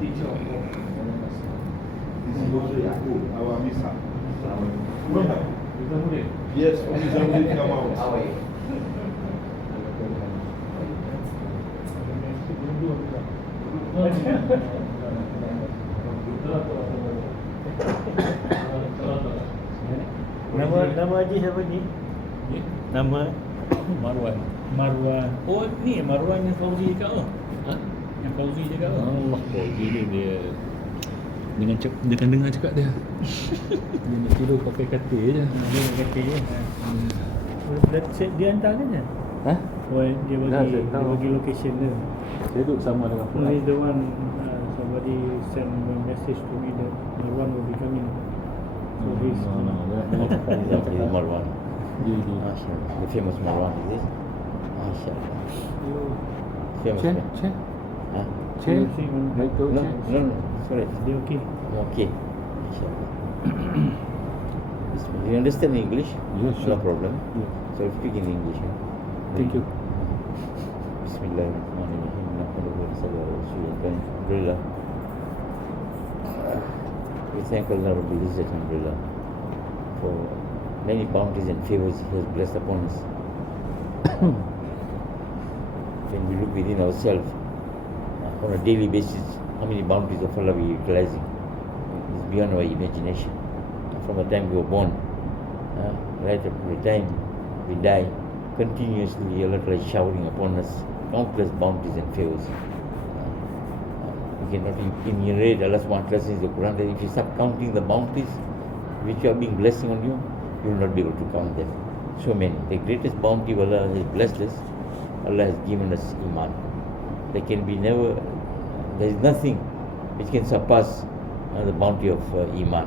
teacher of God. This is also Yaqub, our Misa. Kita boleh. Yes, only Zambia come out. Nama Haji siapa ni? Nama Marwan. Marwan. Oh ni Marwan yang Fauzi cakap tu. Yang Fauzi cakap tu. Allah, Fauzi ni dia dia kan dengar cakap dia. Dia nak tidur pakai katil je. Dia nak kata je. Dia hantar kan je? Ha? Oh, dia bagi location dia. Saya duduk sama dengan No, he's the one, somebody sent a message to me that Marwan will be coming. So he's He's Marwan. Dia The famous Marwan, is it? MashaAllah. Famous. Chen, man. Chen, Huh? Chen, baik tu No, Chen. no, sorry. dia okay. Okay. MashaAllah. Do you understand English? Yes, No sure. problem. Yeah. So speak in English. Huh? Thank you. Bismillahirrahmanirrahim. Nahmaduhu wa sallallahu alaihi wa sallam. Alhamdulillah. We thank Allah Rabbil Izzat, alhamdulillah, for many bounties and favors He has blessed upon us. When we look within ourselves on a daily basis, how many bounties of Allah we are utilizing is beyond our imagination. From the time we were born, right up to the time we die, continuously Allah is showering upon us countless bounties and favors. We cannot enumerate Allah SWT says in the Quran that if you start counting the bounties which are being blessing on you, you will not be able to count them. So many. The greatest bounty of Allah has blessed us. Allah has given us Iman. There is nothing which can surpass the bounty of Iman.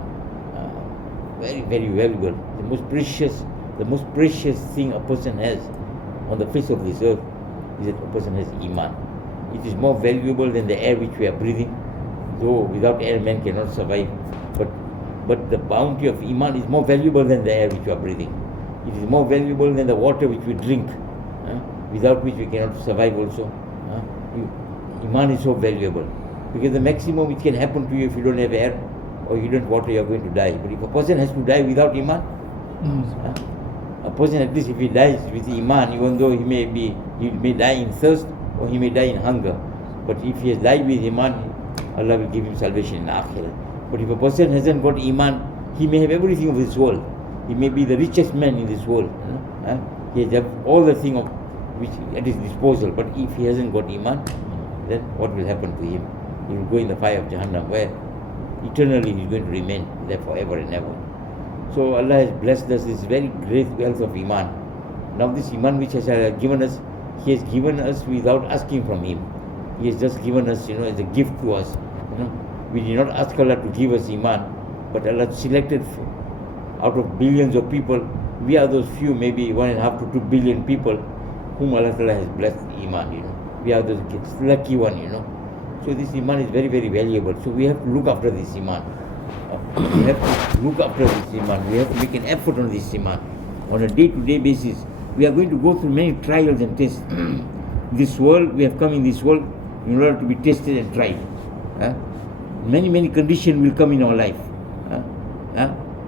Very, very valuable. The most precious thing a person has on the face of this earth is that a person has Iman. It is more valuable than the air which we are breathing, though without air man cannot survive. But the bounty of Iman is more valuable than the air which we are breathing. It is more valuable than the water which we drink, without which we cannot survive also. Iman is so valuable, because the maximum which can happen to you if you don't have air or you don't have water, you are going to die. But if a person has to die without Iman, a person at least if he dies with Iman, even though he may die in thirst or he may die in hunger, but if he has died with Iman, Allah will give him salvation in Akhirah. But if a person hasn't got Iman, he may have everything of this world. He may be the richest man in this world. He has all the thing of which at his disposal. But if he hasn't got Iman, then what will happen to him? He will go in the fire of Jahannam, where eternally he is going to remain there forever and ever. So Allah has blessed us this very great wealth of Iman. Now this Iman which has given us, He has given us without asking from Him. He has just given us, as a gift to us. We did not ask Allah to give us Iman, but Allah selected out of billions of people. We are those few, maybe 1.5 to 2 billion people whom Allah Ta'ala has blessed Iman. We are those lucky one. So this Iman is very, very valuable. So we have to look after this Iman. We have to look after this Iman. We have to make an effort on this Iman on a day-to-day basis. We are going to go through many trials and tests. This world, we have come in this world in order to be tested and tried. Many conditions will come in our life.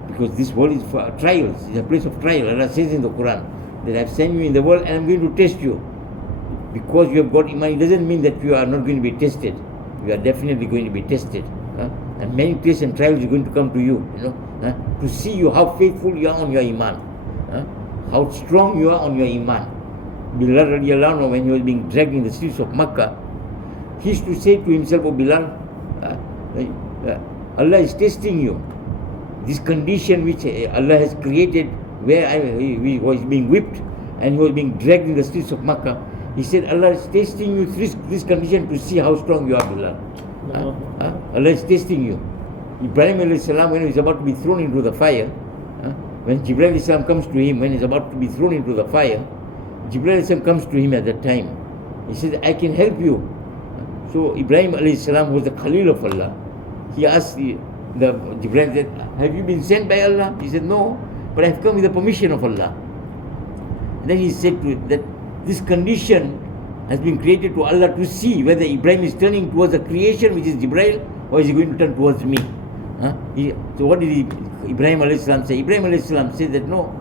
Because this world is for trials. It's a place of trial. Allah says in the Quran that I have sent you in the world and I am going to test you. Because you have got Iman, it doesn't mean that you are not going to be tested. You are definitely going to be tested. And many tests and trials are going to come to you, to see you how faithful you are on your Iman. How strong you are on your Iman. Bilal radiallahu anhu, when he was being dragged in the streets of Makkah, he used to say to himself, "Oh Bilal, Allah is testing you. This condition which Allah has created, where he was being whipped and he was being dragged in the streets of Makkah, he said, Allah is testing you through this condition to see how strong you are, Bilal. Allah is testing you." Ibrahim alayhi salam, when he was about to be thrown into the fire, when Jibreel alayhi salam comes to him, when he is about to be thrown into the fire, Jibreel alayhi salam comes to him at that time. He says, "I can help you." So Ibrahim alayhi salam was the Khalil of Allah. He asked the Jibreel, said, "Have you been sent by Allah?" He said, "No, but I have come with the permission of Allah." And then he said to it that this condition has been created to Allah to see whether Ibrahim is turning towards the creation, which is Jibreel, or is he going to turn towards me? So what did Ibrahim alayhi salam say? Ibrahim alayhi salam said that no,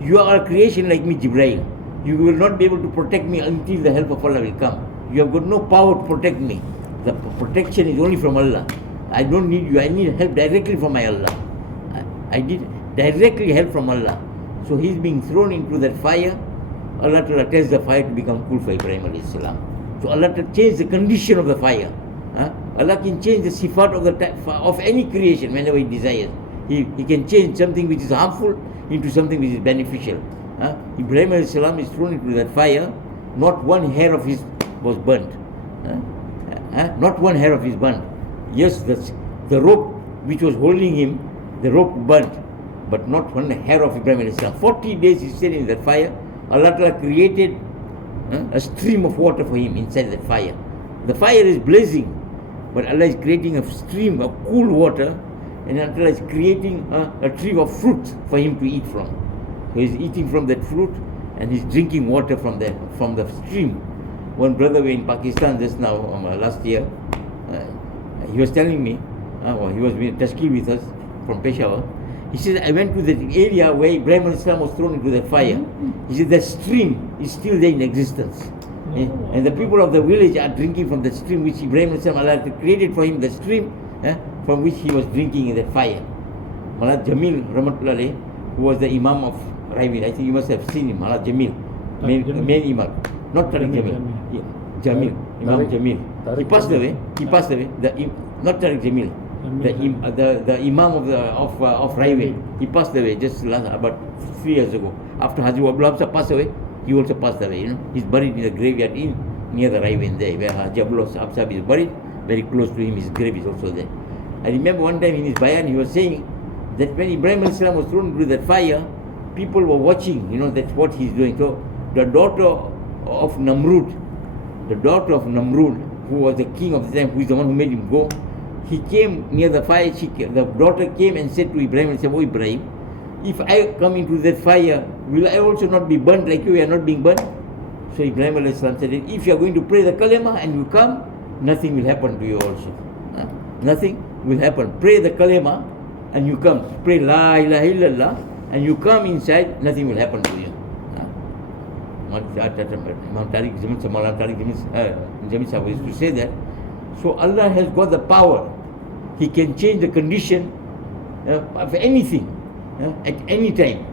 you are a creation like me, Jibreel. You will not be able to protect me until the help of Allah will come. You have got no power to protect me. The protection is only from Allah. I don't need you. I need help directly from my Allah. I need directly help from Allah. So he's being thrown into that fire. Allah Ta'ala tells the fire to become cool for Ibrahim alayhi salam. So Allah Ta'ala changed the condition of the fire. Allah can change the sifat of any creation whenever He desires. He can change something which is harmful into something which is beneficial. Ibrahim alayhi salam is thrown into that fire. Not one hair of his was burnt. Not one hair of his burnt. Yes, the rope which was holding him, the rope burnt, but not one hair of Ibrahim alayhi salam. 40 days he stayed in that fire. Allah Ta'ala created a stream of water for him inside that fire. The fire is blazing, but Allah is creating a stream of cool water, and Allah is creating a tree of fruit for him to eat from. So he's eating from that fruit, and he's drinking water from the stream. One brother in Pakistan just now, last year, he was telling me, he was in Tashkil with us from Peshawar. He said, I went to the area where Ibrahim alayhi salam was thrown into the fire. He said, the stream is still there in existence. And the people of the village are drinking from the stream which Ibrahim alayhi salam, Allah created for him, the stream from which he was drinking in that fire. Mullah Jamil Rahmatullah alayhi, who was the Imam of Raivin, I think you must have seen him, Mullah Jamil, main Imam. Not Tariq Jamil. Yeah, Jamil, Imam Jamil. He passed away. Not Tariq Jamil. The Imam of Railway. He passed away just about 3 years ago. After Haji Abdul Hamza passed away, he also passed away. He's buried in the graveyard near the Railway there, where Haji Abdul Hamza is buried. Very close to him, his grave is also there. I remember one time in his Bayan, he was saying that when Ibrahim alayhi salam was thrown into that fire, people were watching. That's what he's doing. So the daughter of Namrud, who was the king of the time, who is the one who made him go, he came near the fire. The daughter came and said to Ibrahim, "Oh Ibrahim, if I come into that fire, will I also not be burnt like you are not being burnt?" So Ibrahim alayhi salam said, "If you are going to pray the kalima and you come, nothing will happen to you also. Nothing will happen. Pray the kalima and you come. Pray La ilaha illallah and you come inside, nothing will happen to you." Imam Tariq Jamil used to say that. So Allah has got the power. He can change the condition of anything at any time.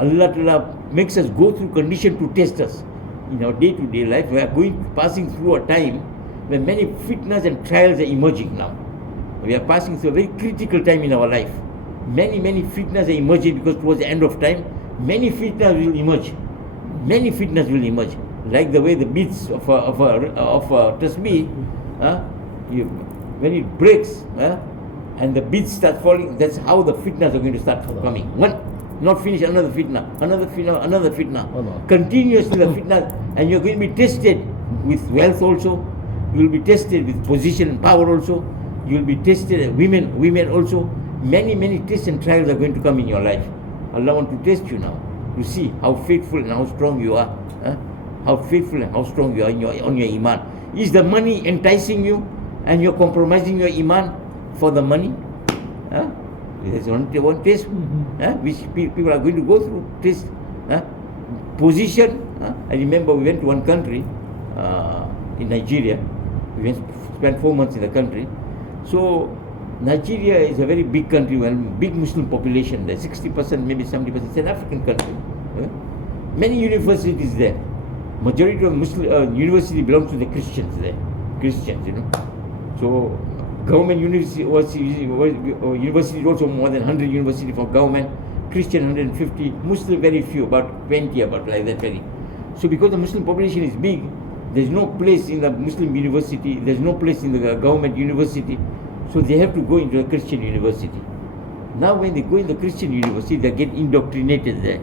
Allah Ta'ala makes us go through condition to test us. In our day-to-day life, we are passing through a time where many fitnas and trials are emerging now. We are passing through a very critical time in our life. Many fitnas are emerging because towards the end of time, many fitnas will emerge. Many fitnas will emerge. Like the way the beads of a tasbih, when it breaks and the beads start falling, that's how the fitnas are going to start coming. One, not finish, another fitna. Continuously the fitna, and you're going to be tested with wealth also. You will be tested with position and power also. You will be tested, women also. Many tests and trials are going to come in your life. Allah wants to test you now, to see how faithful and how strong you are. How faithful and how strong you are on your iman. Is the money enticing you and you're compromising your iman for the money? There's one test which people are going to go through. Test. Position. I remember we went to one country in Nigeria. We spent 4 months in the country. So Nigeria is a very big country, big Muslim population there, 60%, maybe 70%. It's an African country. Many universities there. Majority of Muslim university belongs to the Christians there. So government university also more than 100 universities for government. Christian 150, Muslim very few, about 20, about like that very. So because the Muslim population is big, there's no place in the Muslim university, there's no place in the government university, so they have to go into a Christian university. Now when they go in the Christian university, they get indoctrinated there,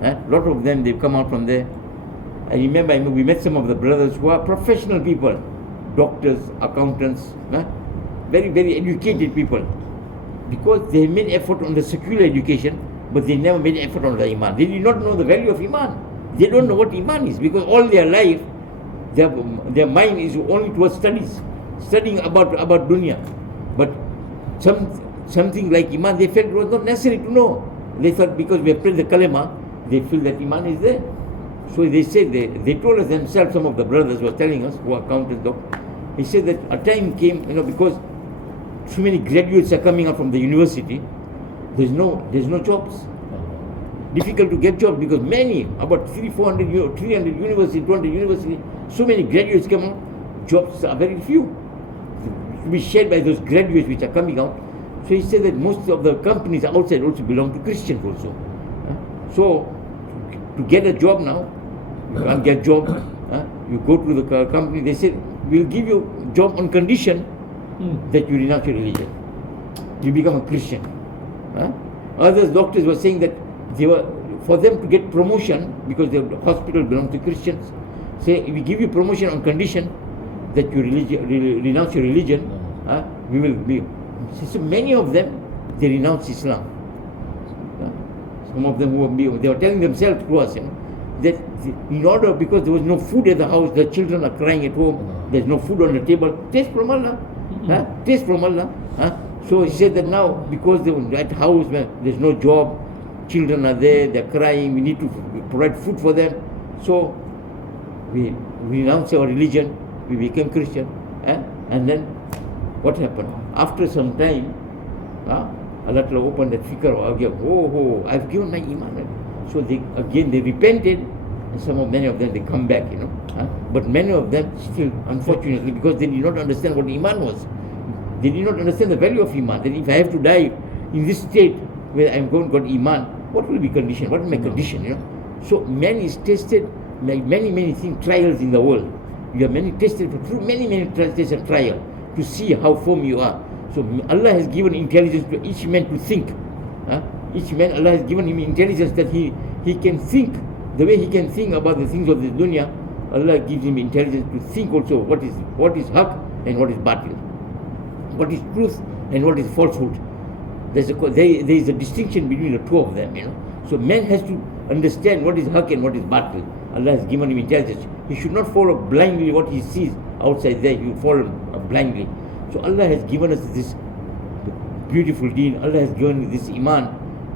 A lot of them, they've come out from there. I remember we met some of the brothers who are professional people, doctors, accountants, very educated people. Because they made effort on the secular education, but they never made effort on the iman. They did not know the value of iman. They don't know what iman is, because all their life their mind is only towards studying about dunya. But something like iman, they felt it was not necessary to know. They thought because we have prayed the kalima, they feel that iman is there. So they said, they told us themselves, some of the brothers were telling us, who are counted though, he said that a time came, because so many graduates are coming out from the university, there's no jobs. Difficult to get jobs because many, about 300 universities, 200 universities, so many graduates come out, jobs are very few to be shared by those graduates which are coming out. So he said that most of the companies outside also belong to Christians also. So to get a job now, you can't get job. You go to the company, they say, we'll give you job on condition that you renounce your religion. You become a Christian. Others, doctors were saying that for them to get promotion, because the hospital belongs to Christians, say, we give you promotion on condition that you renounce your religion, we will be. So many of them, they renounce Islam. Some of them they were telling themselves to us, that in order, because there was no food at the house, the children are crying at home, there's no food on the table, taste from Allah. Taste from Allah. So he said that now, because that house, there's no job, children are there, they're crying, we need to provide food for them. So we renounced our religion, we became Christian. And then what happened? After some time, Allah Ta'ala opened that fikr, I've given my iman. So they repented, and many of them, they come back, But many of them still, unfortunately, because they did not understand what iman was. They did not understand the value of iman. That if I have to die in this state where I'm going to got iman, what will be condition? What is my condition? So man is tested like many things, trials in the world. You are tested through many tests and trials to see how firm you are. So Allah has given intelligence to each man to think. Each man, Allah has given him intelligence that he can think the way he can think about the things of this dunya. Allah gives him intelligence to think also what is haq and what is batil, what is truth and what is falsehood. There is a distinction between the two of them. So man has to understand what is haq and what is batil. Allah has given him intelligence. He should not follow blindly what he sees outside there. He will follow blindly. So Allah has given us this beautiful deen. Allah has given this iman.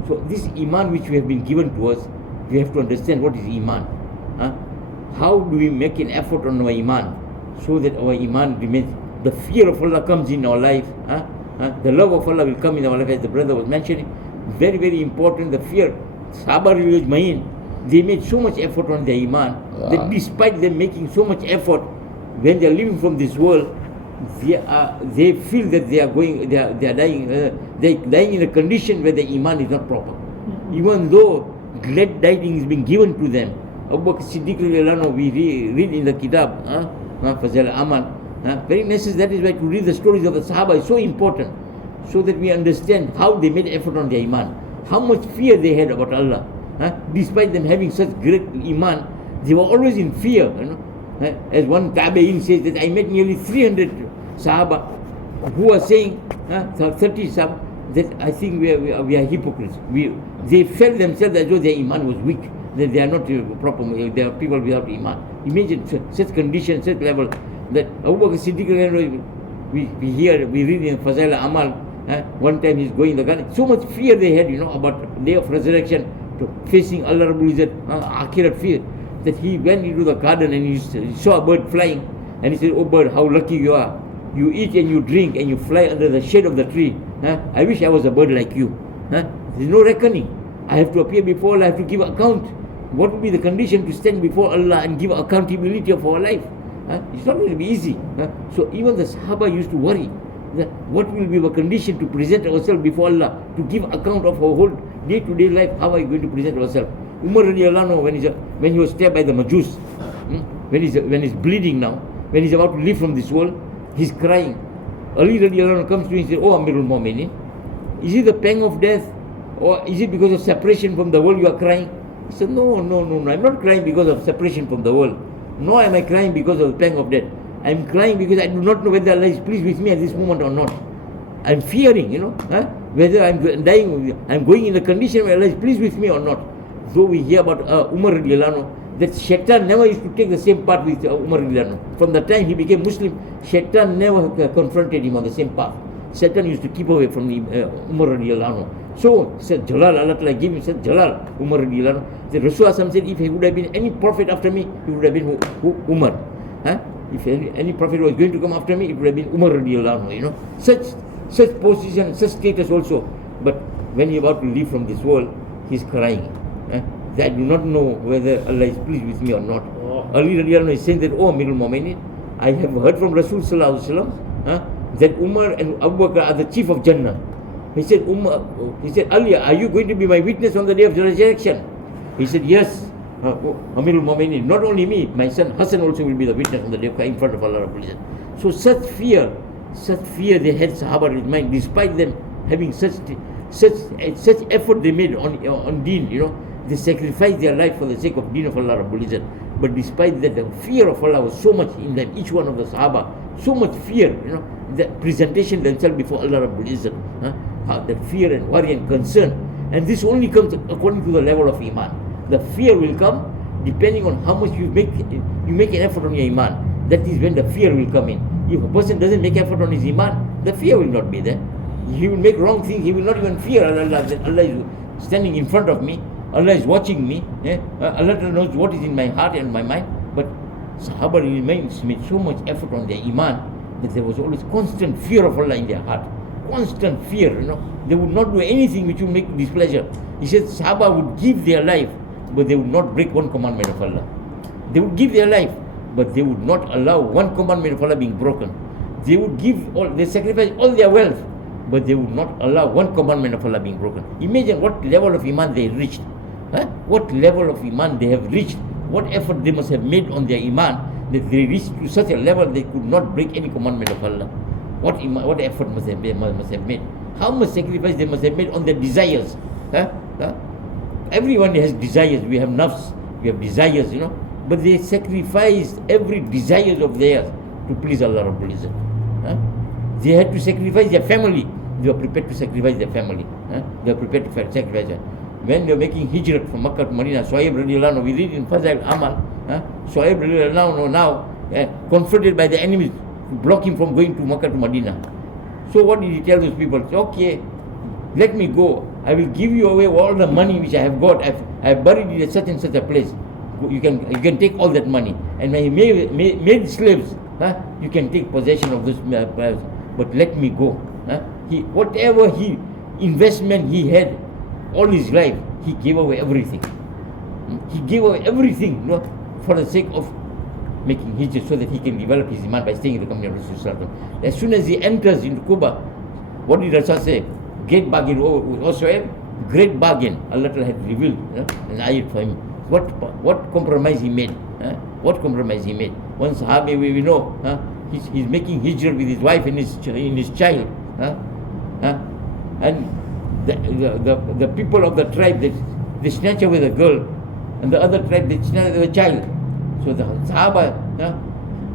So this iman which we have been given to us, we have to understand what is iman. How do we make an effort on our iman so that our iman remains? The fear of Allah comes in our life. The love of Allah will come in our life, as the brother was mentioning. Very, very important. The fear. Sahaba Mahin, they made so much effort on their iman that despite them making so much effort, when they are living from this world, they feel that they are dying in a condition where the iman is not proper. Even though glad tidings is being given to them. Abu Bakr Siddiq, we read in the kitab, Fazal Amal, very necessary. That is why to read the stories of the Sahaba is so important, so that we understand how they made effort on their iman, how much fear they had about Allah. Despite them having such great iman, they were always in fear. As one Tabi'in says, that I met nearly 300 Sahaba who are saying, 30 Sahaba, that I think we are hypocrites. They felt themselves as though their iman was weak, that they are not proper, they are people without iman. Imagine such condition, such level, that Abu Bakr Siddiq, we read in Fazail Amal, one time he's going in the garden, so much fear they had, about day of resurrection, to facing Allah Rabbul Izzat, akhirat fear, that he went into the garden and he saw a bird flying, and he said, oh bird, how lucky you are. You eat and you drink and you fly under the shade of the tree. I wish I was a bird like you. There's no reckoning. I have to appear before Allah, I have to give account. What would be the condition to stand before Allah and give accountability of our life? It's not going to be easy. So even the Sahaba used to worry that what will be the condition to present ourselves before Allah, to give account of our whole day-to-day life. How are we going to present ourselves? Umar radiallahu anhu, when he was stabbed by the Majus, when he's bleeding now, when he's about to leave from this world, he's crying. Ali radiallahu anhu comes to him and says, oh Amirul Mu'minin, is it the pang of death, or is it because of separation from the world you are crying? He said, no, I'm not crying because of separation from the world. Nor am I crying because of the pang of death. I'm crying because I do not know whether Allah is pleased with me at this moment or not. I'm fearing, whether I'm dying, I'm going in a condition where Allah is pleased with me or not. So we hear about Umar radiallahu anhu, that Shaitan never used to take the same path with Umar radiallahu anhu. From the time he became Muslim, Shaitan never confronted him on the same path. Shaitan used to keep away from the, Umar radiallahu anhu. So, said Jalal, Allah Ta'ala gave him, said Jalal, Umar radiallahu anhu. The Rasulullah said, if he would have been any prophet after me, he would have been Umar. Huh? If any prophet was going to come after me, it would have been Umar radiallahu anhu, you know. Such position, such status also. But when he's about to leave from this world, he's crying. I do not know whether Allah is pleased with me or not. Ali radiallahu anhu is saying that, oh Amirul Mu'minin, I have heard from Rasul sallallahu alaihi wasallam that Umar and Abu Bakr are the chief of Jannah. He said, Ali, are you going to be my witness on the day of the resurrection? He said, yes, Amirul Mu'minin. Not only me, my son Hassan also will be the witness on the day of in front of Allah Rabbul Izzat. So such fear they had Sahaba in mind, despite them having such effort they made on deen, you know. They sacrificed their life for the sake of deen of Allah Rabbul Izzat. But despite that, the fear of Allah was so much in them, each one of the Sahaba, so much fear, you know, that presentation themselves before Allah Rabbul Izzat, that fear and worry and concern. And this only comes according to the level of Iman. The fear will come depending on how much you make an effort on your Iman. That is when the fear will come in. If a person doesn't make effort on his Iman, the fear will not be there. He will make wrong things, he will not even fear Allah, that Allah is standing in front of me, Allah is watching me, Allah knows what is in my heart and my mind. But Sahaba made so much effort on their Iman that there was always constant fear of Allah in their heart. Constant fear, you know. They would not do anything which would make displeasure. He said Sahaba would give their life, but they would not break one commandment of Allah. They would give their life, but they would not allow one commandment of Allah being broken. They would they sacrifice all their wealth, but they would not allow one commandment of Allah being broken. Imagine what level of Iman they reached. What level of Iman they have reached. What effort they must have made on their Iman that they reached to such a level they could not break any commandment of Allah. What effort must have made. How much sacrifice they must have made on their desires. Everyone has desires. We have nafs, we have desires, you know. But they sacrificed every desire of theirs to please Allah Rabbul Izzat. They had to sacrifice their family. They were prepared to sacrifice their family. They were prepared to sacrifice them. When they were making hijrat from Makkah to Medina, Suhaib radiallahu anhu, we read in Fazail Amal, Suhaib radiallahu anhu now confronted by the enemies, block him from going to Makkah to Medina. So what did he tell those people? Okay, let me go. I will give you away all the money which I have got. I have buried it at such and such a place. You can take all that money. And when he made slaves, you can take possession of this. But let me go. Whatever investment he had all his life, he gave away everything. He gave away everything, you know, for the sake of making hijrah, so that he can develop his iman by staying in the company of Rasulullah. As soon as he enters into Kuba, what did Rasul say? Great bargain. Also, great bargain. Allah had revealed an ayat for him. What compromise he made? What compromise he made? One Sahabi we know, he's making hijrah with his wife and his child. And the people of the tribe, they snatch away the girl, and the other tribe, they snatch away the child. So the Sahaba,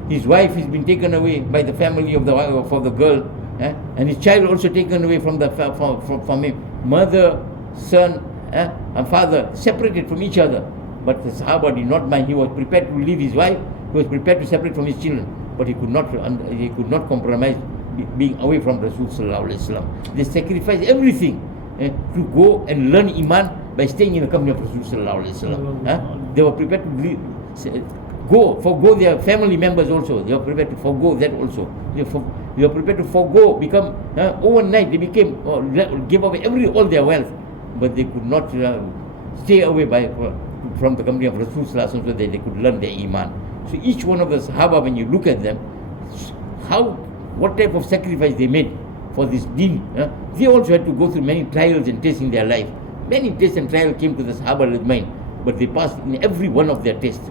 his wife has been taken away by the family of the girl, and his child also taken away from him. Mother, son, and father separated from each other. But the Sahaba did not mind. He was prepared to leave his wife. He was prepared to separate from his children, but he could not compromise being away from Rasul sallallahu alaihi wasallam. They sacrificed everything to go and learn iman by staying in the company of Rasul sallallahu alaihi wasallam. They were prepared to forgo their family members also. They were prepared to forgo that also. They were prepared to forgo, become overnight. They became give away all their wealth, but they could not stay away from the company of Rasul sallallahu alaihi wasallam, so that they could learn their iman. So each one of the Sahaba, when you look at them, what type of sacrifice they made for this deen. They also had to go through many trials and tests in their life. Many tests and trials came to the Sahaba al-Ajmain, but they passed in every one of their tests.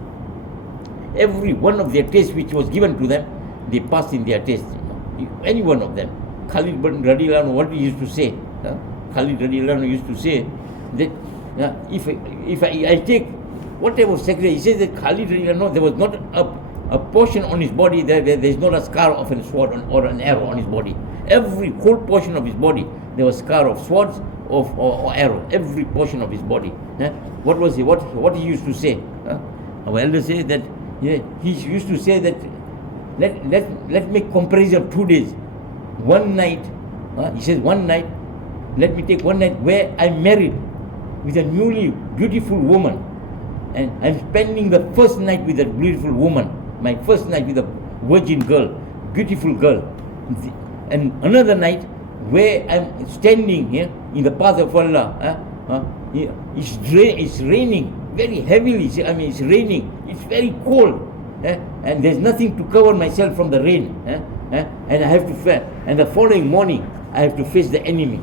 Every one of their tests which was given to them, they passed in their tests. Any one of them. Khalid bin radiallahu anhu, what he used to say? Khalid radiallahu anhu used to say that if I take whatever sacrifice, he says that Khalid radiallahu anhu, there was not a portion on his body there is not a scar of a sword or an arrow on his body. Every whole portion of his body, there was scar of swords or arrow. Every portion of his body. What was he? What he used to say? our elders say that he used to say that let's make comparison of 2 days. One night, he says one night, let me take one night where I'm married with a newly beautiful woman, and I'm spending the first night with a beautiful woman, my first night with a virgin girl, beautiful girl, and another night where I'm standing here in the path of Allah. It's raining very heavily. I mean, it's raining. It's very cold, and there's nothing to cover myself from the rain. And I have to face. And the following morning, I have to face the enemy.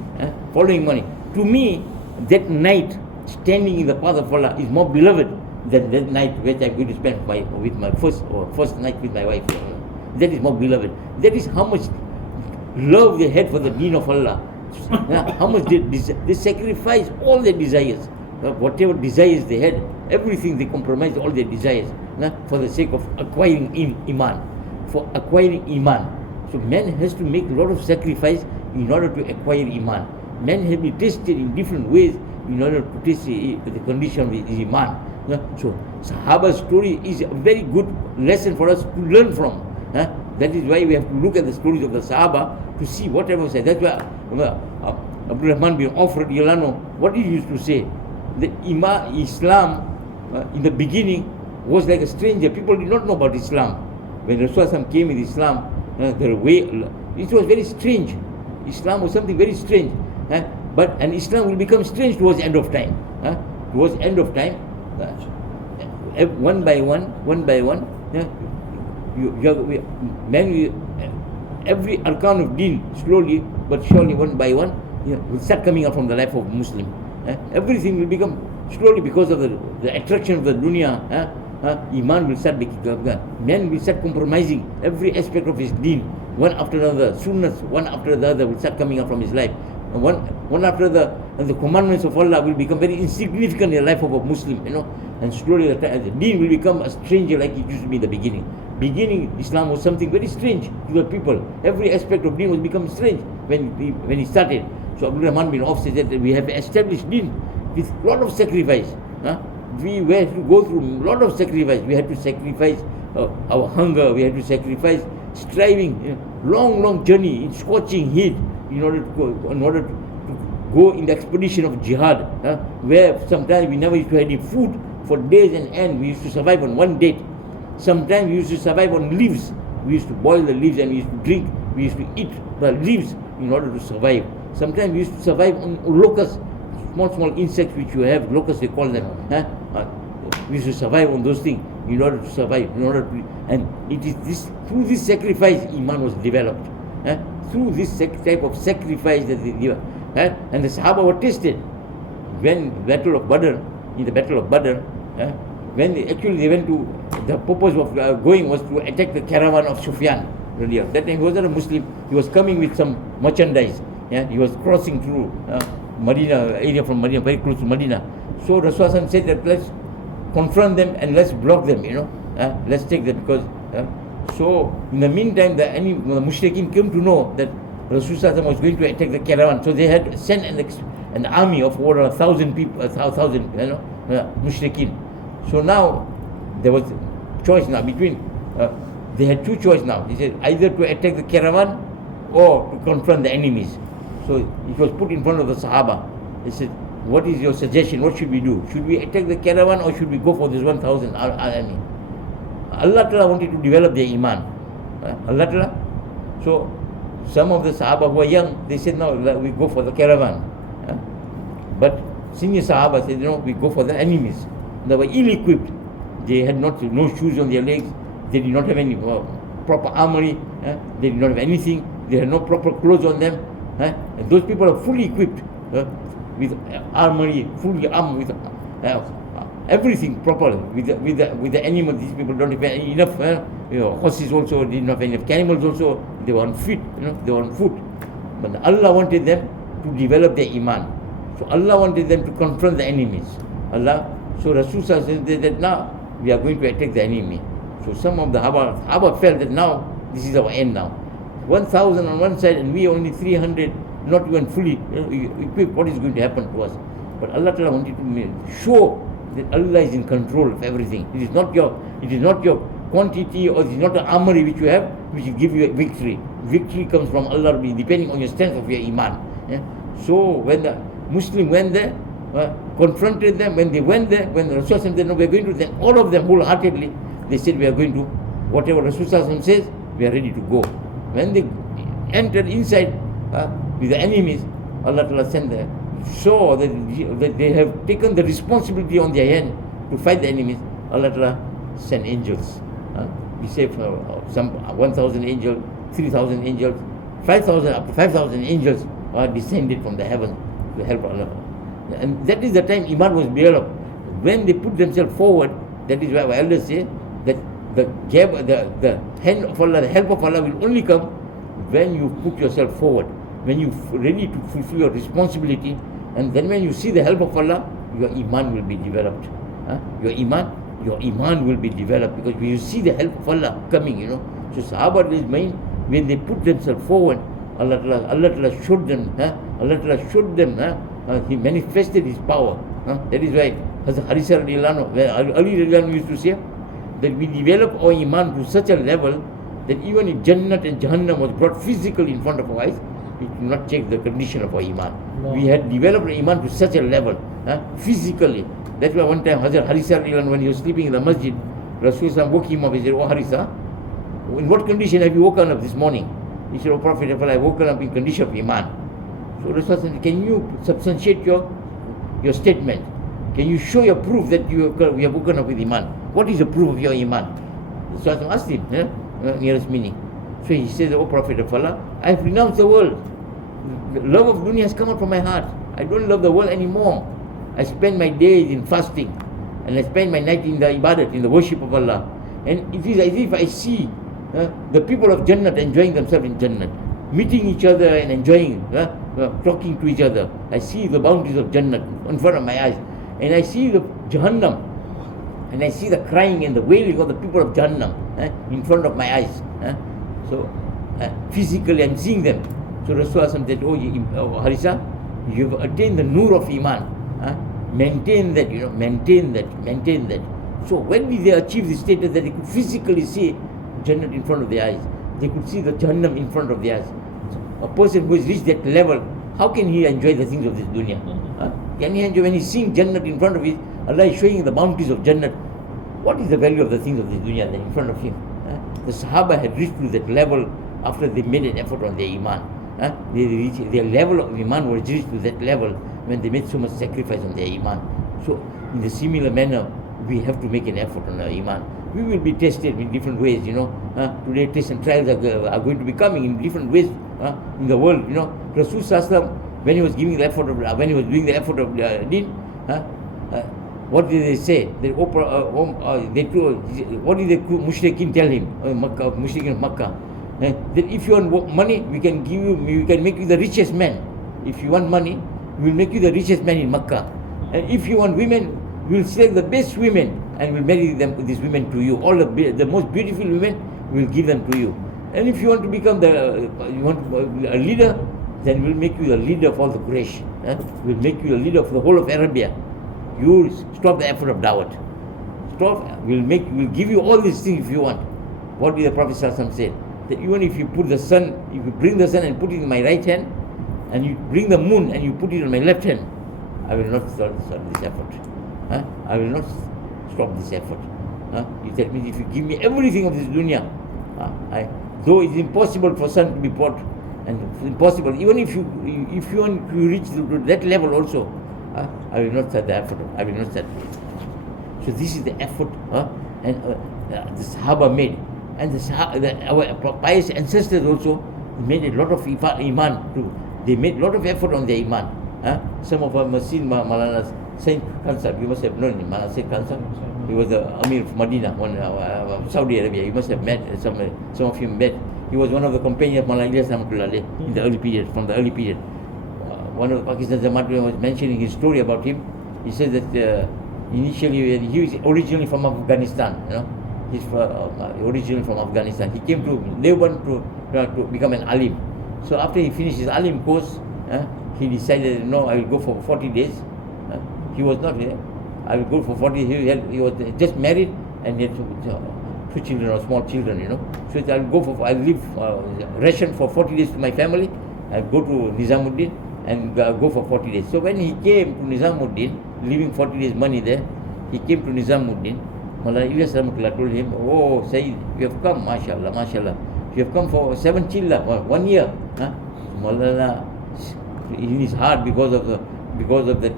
Following morning, to me, that night standing in the path of Allah is more beloved than that night which I'm going to spend with my first night with my wife. That is more beloved. That is how much love they had for the deen of Allah. How much they sacrificed all their desires, whatever desires they had, everything they compromised all their desires for the sake of acquiring iman. For acquiring iman, so man has to make a lot of sacrifice in order to acquire iman. Man has been tested in different ways in order to test the condition of his iman. So Sahaba's story is a very good lesson for us to learn from. That is why we have to look at the stories of the Sahaba to see whatever said. That's why Abdul Rahman bin Auf radiyallahu anhu, what he used to say, that Islam in the beginning was like a stranger. People did not know about Islam. When Rasulullah came with Islam, it was very strange. Islam was something very strange. And Islam will become strange towards the end of time. Towards the end of time, one by one, every arkan of deen, slowly but surely, one by one, will start coming out from the life of Muslim. Everything will become slowly, because of the attraction of the dunya. Iman will start making, man will start compromising every aspect of his deen, one after another. Sunnahs, one after the other, will start coming out from his life. One after the commandments of Allah will become very insignificant in the life of a Muslim, and slowly the deen will become a stranger like it used to be in the beginning. Beginning, Islam was something very strange to the people. Every aspect of deen was become strange when he started. So Abdul Rahman bin Auf said that we have established deen with a lot of sacrifice. We had to go through a lot of sacrifice. We had to sacrifice our hunger. We had to sacrifice striving, long journey in scorching heat in order to go in the expedition of jihad, where sometimes we never used to have any food for days and end. We used to survive on one date. Sometimes we used to survive on leaves. We used to boil the leaves and we used to drink. We used to eat the leaves in order to survive. Sometimes we used to survive on locusts, small insects which you have, locusts they call them. We used to survive on those things in order to survive, and it is this, through this sacrifice, iman was developed. Through this type of sacrifice that they give. And the Sahaba were tested when in the Battle of Badr, when they went to, the purpose of going was to attack the caravan of Sufyan. That time he was not a Muslim. He was coming with some merchandise. He was crossing through Medina, area from Medina, very close to Medina. So Rasulullah said that let's confront them and let's block them, let's take them, because so in the meantime the mushrikeen came to know that Rasulullah was going to attack the caravan. So they had sent an army of over 1,000 people, 1,000 mushrikeen. So now there was choice now between, they had two choices now. He said either to attack the caravan or to confront the enemies. So it was put in front of the Sahaba. They said, what is your suggestion? What should we do? Should we attack the caravan or should we go for this 1,000 enemy? Allah Ta'ala wanted to develop their iman. Allah Ta'ala. So some of the Sahaba who were young, they said, no, we go for the caravan. But senior Sahaba said, we go for the enemies. They were ill-equipped. They had no shoes on their legs. They did not have any proper armory. They did not have anything. They had no proper clothes on them. And those people are fully equipped with armory, fully armed with everything proper with the animals. These people don't have enough horses also. They did not have enough camels also. They were on foot. They were on foot. But Allah wanted them to develop their iman. So Allah wanted them to confront the enemies. So Rasulullah said that now we are going to attack the enemy. So some of the Sahaba felt that now this is our end now. 1,000 on one side and we only 300, not even fully equipped. What is going to happen to us? But Allah Ta'ala wanted to show that Allah is in control of everything. It is not your quantity, or it is not the armory which you have which will give you a victory. Victory comes from Allah, depending on your strength of your iman. Yeah? So when the Muslim went there, confronted them, when they went there, when the Rasul said, no, we are going to, then all of them wholeheartedly, they said, we are going to, whatever Rasul says, we are ready to go. When they entered inside with the enemies, Allah Ta'ala sent them, saw that they have taken the responsibility on their hand to fight the enemies. Allah Ta'ala sent angels. We say some 1,000 angels, 3,000 angels, 5,000, up to 5,000 angels descended from the heaven to help Allah. And that is the time Iman was developed. When they put themselves forward, that is why our elders say that the hand of Allah, the help of Allah will only come when you put yourself forward, when you ready to fulfill your responsibility, and then when you see the help of Allah, your Iman will be developed. Your Iman will be developed, because when you see the help of Allah coming, So Sahaba is mind, when they put themselves forward, Allah Ta'ala showed them, Allah Ta'ala showed them, He manifested His power. That is why Hazrat Harisa radiallahu anhu, Ali radiallahu anhu used to say that we develop our Iman to such a level that even if Jannat and Jahannam was brought physically in front of our eyes, it will not change the condition of our Iman. No. We had developed our Iman to such a level, physically. That's why one time Hazrat Harisa radiallahu anhu, when he was sleeping in the masjid, Rasulullah woke him up. He said, "Oh Harisa, in what condition have you woken up this morning?" He said, "Oh Prophet of Allah, I woken up in condition of Iman." So Rasulullah said, "Can you substantiate your statement? Can you show your proof that we have woken up with Iman? What is the proof of your Iman?" So I asked him, nearest meaning. So he says, "Oh Prophet of Allah, I have renounced the world. The love of dunya has come out from my heart. I don't love the world anymore. I spend my days in fasting, and I spend my night in the ibadat, in the worship of Allah. And it is as if I see the people of Jannat enjoying themselves in Jannat, meeting each other and enjoying, talking to each other. I see the bounties of Jannat in front of my eyes, and I see the Jahannam, and I see the crying and the wailing of the people of Jahannam in front of my eyes. So physically I'm seeing them." So Rasulullah said, "Oh Harisa, you have attained the nur of Iman. Maintain that, maintain that. So when did they achieve the status that they could physically see Jannat in front of their eyes? They could see the Jahannam in front of their eyes. So a person who has reached that level, how can he enjoy the things of this dunya? Can he enjoy when he's seeing Jannat in front of him? Allah is showing the bounties of Jannat. What is the value of the things of this dunya then in front of him? The Sahaba had reached to that level after they made an effort on their Iman. Their level of Iman was reached to that level when they made so much sacrifice on their Iman. So in the similar manner, we have to make an effort on our Iman. We will be tested in different ways, Today tests and trials are going to be coming in different ways in the world, Rasul Sallallahu, when he was giving the effort of, when he was doing the effort of Deen, what did they say? What did the Mushrikeen tell him? Mushrikeen of Makkah. That if you want money, we can make you the richest man. If you want money, we will make you the richest man in Makkah. And if you want women, we will select the best women and we'll marry these women to you. All the most beautiful women, we will give them to you. And if you want to become a leader, then we'll make you the leader of all the Quraysh. We'll make you the leader of the whole of Arabia. You stop the effort of Dawat. Stop. We'll give you all these things if you want. What did the Prophet ﷺ say? That even if you bring the sun and put it in my right hand, and you bring the moon and you put it on my left hand, I will not stop this effort. I will not stop this effort. That means if you give me everything of this dunya, though it's impossible for sun to be brought, and it's impossible, even if you want to reach to that level also, I will not start the effort. I will not start it. So this is the effort and the Sahaba made. And our pious ancestors also made a lot of Iman too. They made a lot of effort on their Iman. Some of our Masjid Malana Saint Kansab, you must have known him, Saint Kansab. He was the Amir of Medina, Saudi Arabia. You must have met, some of you met. He was one of the companions of Maulana Ilyas Rahmatullah in the early period, from the early period. One of the Pakistan Jamat was mentioning his story about him. He said that initially, he was originally from Afghanistan, He's originally from Afghanistan. He came to Lebanon to become an alim. So after he finished his alim course, he decided, no, I will go for 40 days. He was not I will go for 40 days. He was just married and he had two children or small children, you know. So I'll leave ration for 40 days to my family. I'll go to Nizamuddin and go for 40 days. So when he came to Nizamuddin, leaving 40 days money there, he came to Nizamuddin. Maulana Ilyas Rahmatullah told him, "Oh, Sayyid, you have come, mashallah, mashallah. You have come for 7 chilla, 1 year." Maulana, in his heart, because of that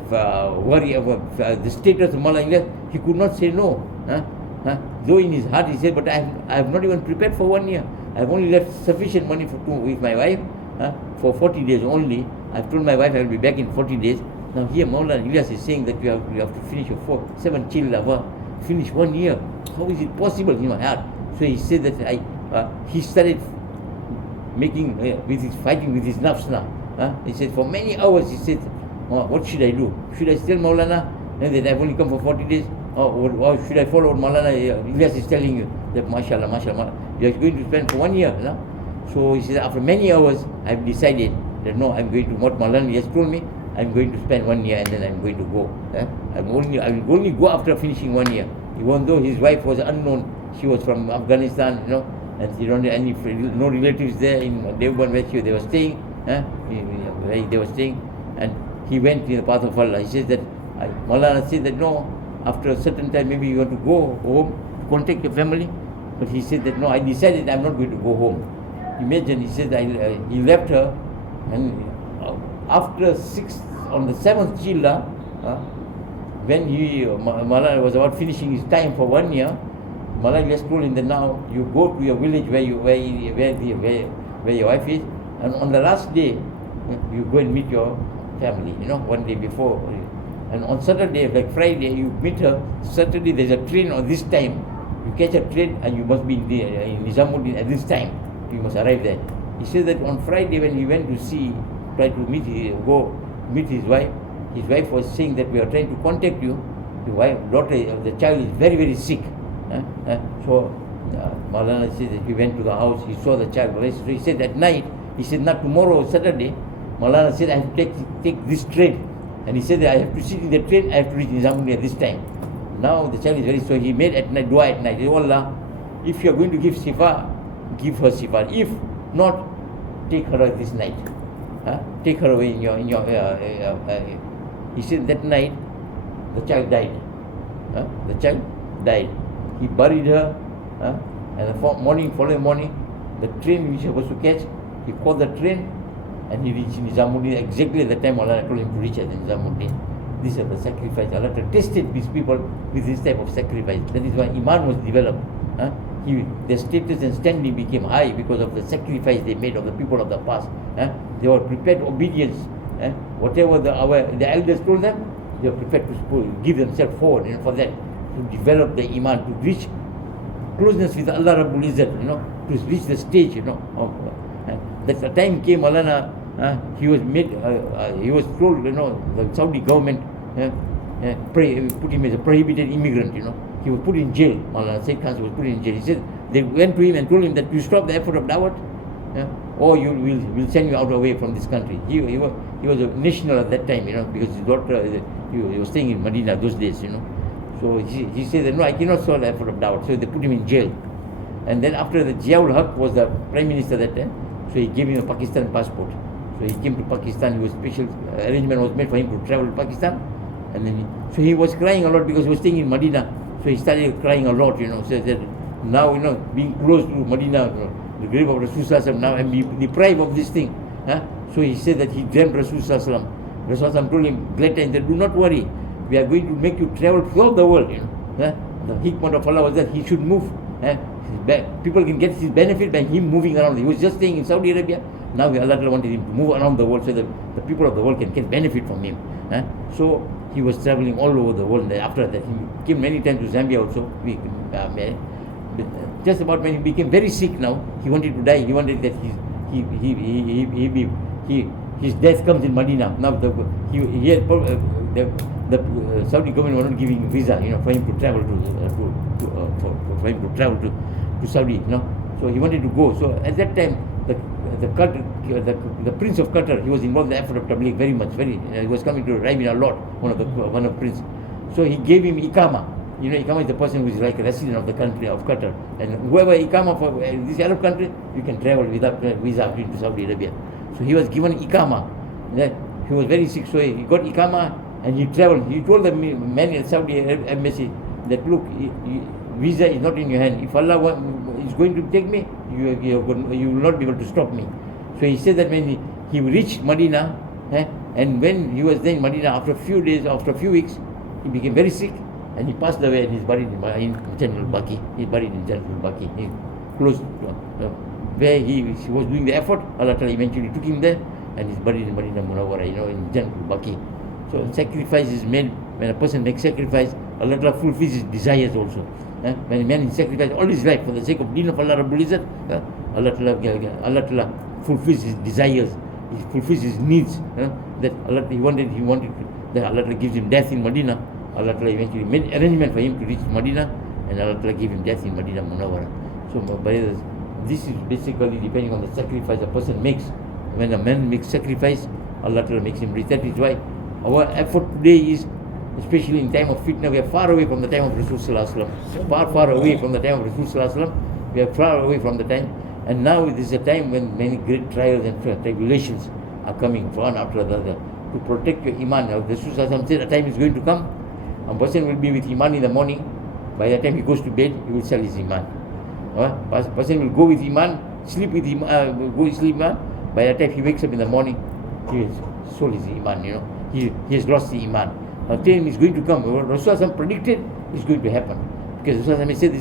worry of the status of Maulana Ilyas, he could not say no. Though in his heart he said, "But I have not even prepared for 1 year. I have only left sufficient money with my wife for 40 days only. I've told my wife I will be back in 40 days. Now here Maulana Ilyas is saying that you have to finish your 7 chilla, finish 1 year. How is it possible in my heart?" So he said that he started fighting with his nafs now. He said for many hours he said, "What should I do? Should I tell Maulana that I've only come for 40 days? Or should I follow what Maulana Ilyas is telling you? That mashallah, you are going to spend for 1 year." So he said, after many hours, I've decided that no, I'm going to, what Maulana Ilyas told me, I'm going to spend 1 year and then I'm going to go. I will only go after finishing 1 year. Even though his wife was unknown, she was from Afghanistan, you know, and she don't have no relatives there in Devban where they were staying. They were staying, and he went in the path of Allah. He says that Maulana said that no, after a certain time maybe you want to go home, contact your family. But he said that no, I decided I'm not going to go home. Imagine, he said he left her, and after on the 7th Jilla, when Maulana was about finishing his time for 1 year, Maulana just told him that now you go to your village where your wife is, and on the last day you go and meet your family, you know, 1 day before. And on Saturday, like Friday, you meet her. Saturday there's a train on this time. You catch a train and you must be in Nizamuddin at this time. You must arrive there. He said that on Friday when he went to try to meet his wife was saying that we are trying to contact you. The the child is very, very sick. So Maulana said that he went to the house, he saw the child. So he said at night, he said, not tomorrow, Saturday. Maulana said, I have to take this train. And he said that I have to sit in the train, I have to reach Nizamuddin at this time. Now the child is very, so he made at night, dua at night. He said, Allah, if you are going to give Sifa, give her Sifa. If not, take her this night. Take her away in your he said that night the child died. The child died. He buried her, and the following morning, the train which he was supposed to catch, he caught the train and he reached Nizamuddin exactly at the time Allah told him to reach at Nizamuddin. These are the sacrifice. Allah tested these people with this type of sacrifice. That is why Iman was developed. Their status and standing became high because of the sacrifice they made of the people of the past. They were prepared to obedience. Whatever the elders told them, they were prepared to give themselves forward, for that, to develop the Iman, to reach closeness with Allah Rabbul Izzat, to reach the stage, that the time came, Maulana, he was told, the Saudi government put him as a prohibited immigrant, He was put in jail. Maulana Sayyid Khan was put in jail. He said, they went to him and told him that you stop the effort of Dawat, or we'll send you out away from this country. He was a national at that time, because his daughter, he was staying in Medina those days, So he said that no, I cannot stop the effort of Dawat. So they put him in jail. And then after the Ziaul Haq was the prime minister that time, so he gave him a Pakistan passport. So he came to Pakistan. He was special arrangement was made for him to travel to Pakistan, and then so he was crying a lot because he was staying in Medina. So he started crying a lot, so that now, being close to Medina, the grave of Rasulullah, now I'm deprived of this thing. So he said that he dreamt Rasulullah. Rasulullah told him, glad time, that do not worry, we are going to make you travel throughout the world. The hikmah of Allah was that he should move. People can get his benefit by him moving around. He was just staying in Saudi Arabia. Now Allah wanted him to move around the world so that the people of the world can get benefit from him. So he was traveling all over the world. After that, he came many times to Zambia also. Just about when he became very sick now, he wanted to die. He wanted that his death comes in Medina. Now the Saudi government was not giving visa, for him to travel to Saudi, So he wanted to go. So at that time, the Prince of Qatar, he was involved in the effort of Tabligh very much. He was coming to arrive in a lot, one of Prince. So he gave him ikama. You know, ikama is the person who is like a resident of the country of Qatar. And whoever ikama for this Arab country, you can travel without visa into Saudi Arabia. So he was given ikama. Then he was very sick, so he got ikama and he traveled. He told the man in Saudi embassy that look, visa is not in your hand. If Allah is going to take me, you will not be able to stop me. So he said that when he reached Medina, and when he was there in Medina, after a few days, after a few weeks, he became very sick and he passed away and he's buried in General Baki. He's buried in General Baki. He close to where he was doing the effort. Allah Ta'ala eventually took him there and he's buried in Medina Munawwara, in General Baki. So sacrifice is made. When a person makes sacrifice, Allah Ta'ala fulfills his desires also. When a man is sacrificed all his life for the sake of deen of Allah Rabbul Izzat, Allah Ta'ala fulfills his desires, he fulfills his needs. That Allah he wanted that Allah Ta'ala gives him death in Medina. Allah Ta'ala eventually made arrangement for him to reach Medina, and Allah Ta'ala gave him death in Medina Munawwara. So my brothers, this is basically depending on the sacrifice a person makes. When a man makes sacrifice, Allah Ta'ala makes him rich. That is why our effort today is, especially in time of fitna, we are far away from the time of Rasulullah Sallallahu Alaihi Wasallam. Far away from the time of Rasulullah Sallallahu Alaihi Wasallam. We are far away from the time. And now it is a time when many great trials and tribulations are coming one after the other. To protect your iman. Now, the Rasulullah said a time is going to come. A person will be with iman in the morning. By the time he goes to bed, he will sell his iman. A person will go with iman, sleep with iman, go with iman. By the time he wakes up in the morning, he has sold his iman. He has lost the iman. A time is going to come. Rasulullah predicted it's going to happen. Because Rasulullah said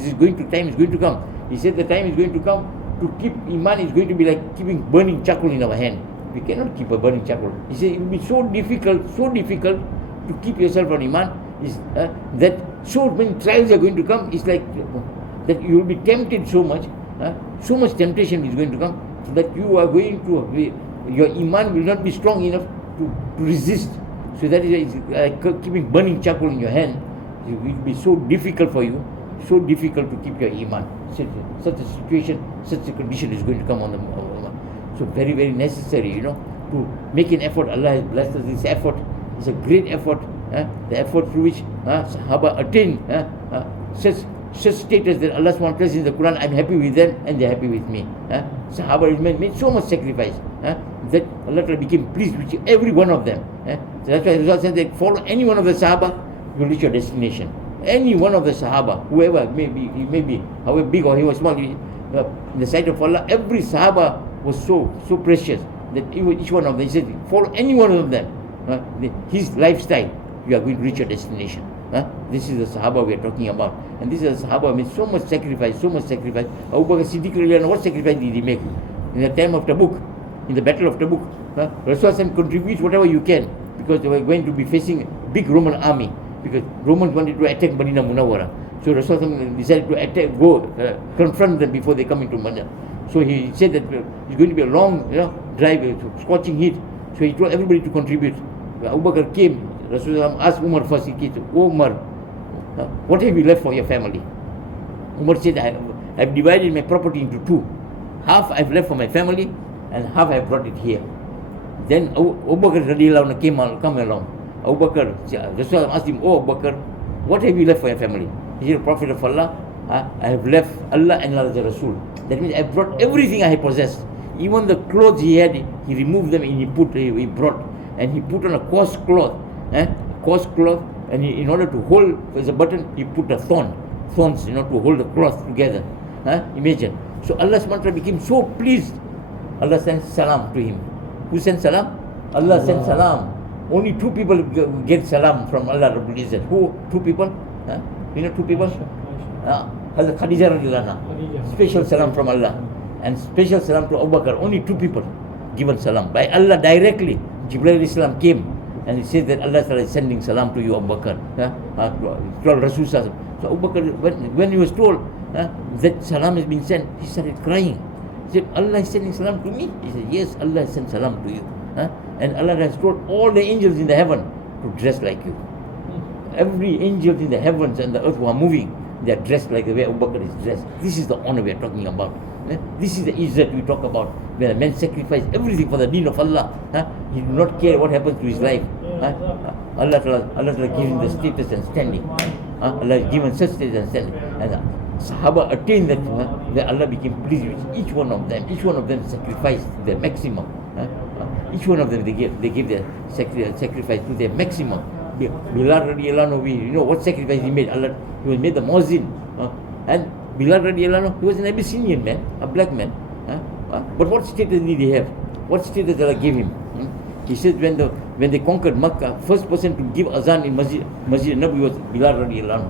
time is going to come. He said the time is going to come. To keep iman is going to be like keeping burning charcoal in our hand. We cannot keep a burning charcoal. He said it will be so difficult to keep yourself on iman. That so many trials are going to come. It's like that you will be tempted so much. So much temptation is going to come, so that you are going to, your iman will not be strong enough to resist. So that is like keeping burning charcoal in your hand. It will be so difficult for you, so difficult to keep your iman. Such a situation, such a condition is going to come on the so very, very necessary, to make an effort. Allah has blessed us. This effort is a great effort. The effort through which Sahaba attain such status that Allah SWT says in the Quran, I'm happy with them and they're happy with me. Sahaba made so much sacrifice that Allah became pleased with every one of them. So that's why Rasul said that follow any one of the Sahaba, you'll reach your destination. Any one of the Sahaba, whoever he may be, however big or he was small, in the sight of Allah, every Sahaba was so precious that each one of them, he said, follow any one of them, his lifestyle, you are going to reach your destination. This is the Sahaba we are talking about. And this is the Sahaba made so much sacrifice. Abu Bakr Siddiq, what sacrifice did he make? In the time of Tabuk, in the battle of Tabuk, Rasulullah contributes whatever you can, because they were going to be facing a big Roman army, because Romans wanted to attack Medina Munawwara. So Rasulullah decided to attack, confront them before they come into Medina. So he said that it's going to be a long drive, scorching heat. So he told everybody to contribute. When Abu Bakr came, Rasulullah asked Umar first, Umar, what have you left for your family? Umar said, I've divided my property into two. Half I've left for my family and half I've brought it here. Then Abu Bakr came along. Abu Bakr, Rasulullah asked him, Abu Bakr, what have you left for your family? He said, Prophet of Allah, I have left Allah and Allah the Rasul. That means I brought everything I had possessed. Even the clothes he had, he removed them and he brought. And he put on a coarse cloth, and in order to hold as a button, he put a thorns, to hold the cloth together. Imagine. So Allah SWT became so pleased. Allah sent salam to him. Who sent salam? Allah sent salam. Only two people get salam from Allah Rabbul Izzat. Who? Two people? Two people? Hazrat Khadija radiallahu anha. Special salam from Allah. And special salam to Abu Bakr. Only two people given salam. By Allah directly, Jibreel Islam came and he said that Allah is sending salam to you, Abu Bakr. Told Rasul. So Abu Bakr, when he was told that salam has been sent, he started crying. He said, Allah is sending salam to me? He said, yes, Allah has sent salam to you. And Allah has told all the angels in the heaven to dress like you. Every angel in the heavens and the earth who are moving, they are dressed like the way Abu Bakr is dressed. This is the honor we are talking about. This is the izzat we talk about, where a man sacrificed everything for the deen of Allah. He do not care what happens to his life. Allah Ta'ala give him the status and standing. Allah given such status and standing. And Sahaba attained that, that Allah became pleased with each one of them. Each one of them sacrificed their maximum. Each one of them, they gave their sacrifice to their maximum. Bilal radiallahu anhu, you know what sacrifice he made? He was made the muezzin. And Bilal radiallahu anhu, he was an Abyssinian man, a black man. But what status did he have? What status Allah gave him? He said when they conquered Makkah, first person to give azan in Masjid Nabi was Bilal radiallahu anhu.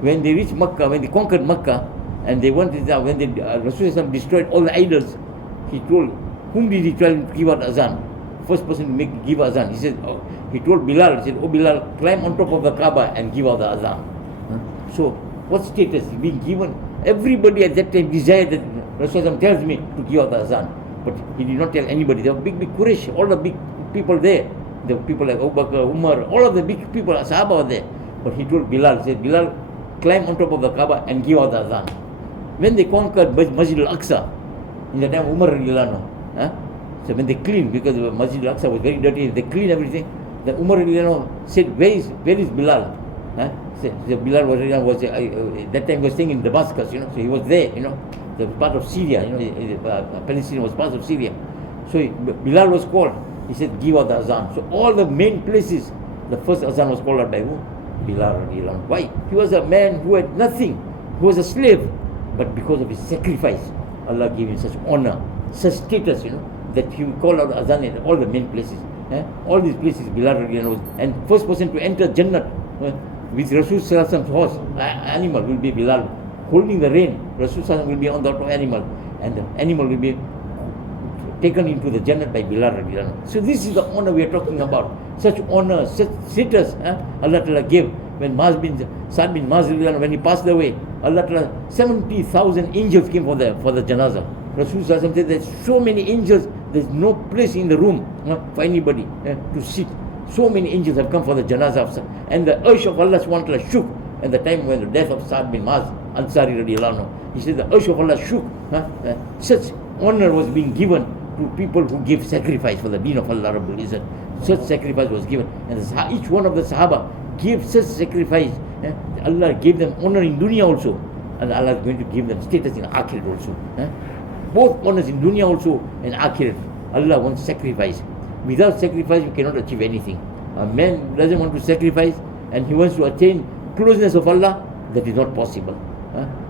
When they reached Makkah, when they conquered Makkah, and they wanted when Rasulullah destroyed all the idols, he told, whom did he tell to give out azan? First person to give azan. He said, he told Bilal, he said, oh Bilal, climb on top of the Kaaba and give out the azan. So what status is being given? Everybody at that time desired that Rasulullah tells me to give out the azan. But he did not tell anybody. There were big Quraysh, all the big people there. The people like Abu Bakr, Umar, all of the big people, Sahaba were there. But he told Bilal, he said, Bilal, climb on top of the Kaaba and give out the azan. When they conquered Masjid al-Aqsa, in the time of Umar radiallahu anhu, so when they cleaned, because the Masjid al-Aqsa was very dirty, they cleaned everything. Then Umar radiallahu anhu said, where is Bilal? Bilal was that time he was staying in Damascus, so he was there, the part of Syria, Palestine was part of Syria. So Bilal was called. He said, give out the azan. So all the main places, the first azan was called out by who? Bilal radiallahu anhu. Why? He was a man who had nothing. He was a slave. But because of his sacrifice, Allah gave him such honor, such status, that he would call out azan at all the main places. All these places, Bilal radiallahu anhu. And first person to enter Jannat with Rasul Sallallahu Alaihi Wasallam's horse, animal will be Bilal. Holding the rein, Rasul Sallallahu Alaihi Wasallam will be on the animal. And the animal will be taken into the Jannat by Bilal radiallahu anhu. So this is the honor we are talking about. Such honor, such status, Allah Ta'ala gave when Sa'd bin Mu'adh radiallahu anhu, when he passed away. Allah Ta'ala, 70,000 angels came for the janazah. Rasul Sallallahu Alaihi Wasallam said there's so many angels, there's no place in the room for anybody to sit. So many angels have come for the janazah of Sa'd. And the ursh of Allah SWT shook at the time when the death of Sa'd bin Mu'adh Ansari radiallahu anhu. He said the ursh of Allah shook. Such honor was being given to people who give sacrifice for the deen of Allah Rabbul Izzat. Such sacrifice was given. And each one of the Sahaba gave such sacrifice. Allah gave them honor in dunya also. And Allah is going to give them status in akhirat also. Both honors in dunya also and akhirat. Allah wants sacrifice. Without sacrifice, you cannot achieve anything. A man doesn't want to sacrifice and he wants to attain closeness of Allah, that is not possible.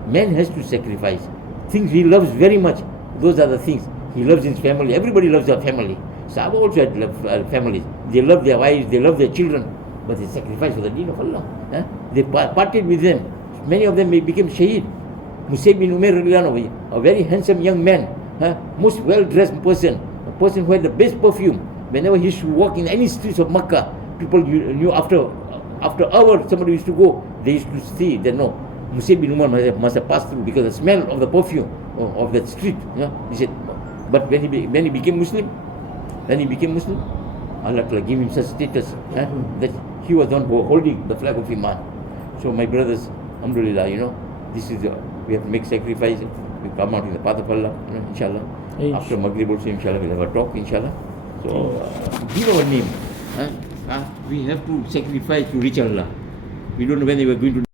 Man has to sacrifice. Things he loves very much, those are the things. He loves his family. Everybody loves their family. Sahaba also had families. They love their wives, they love their children, but they sacrifice for the deen of Allah. They parted with them. Many of them became shaheed. Musayb bin Umair, a very handsome young man, most well-dressed person, a person who had the best perfume. Whenever he used to walk in any streets of Makkah, people knew after hours somebody used to go, they used to see that no, Musayb bin Umar must have passed through because the smell of the perfume of that street. He said, but when he became Muslim, Allah Ta'ala gave him such status that he was not holding the flag of Iman. So my brothers, alhamdulillah, this is we have to make sacrifice. We come out in the path of Allah, inshallah. After Maghrib also, inshallah, we'll have a talk, inshallah. So give our name. We have to sacrifice to reach Allah. We don't know when we are going to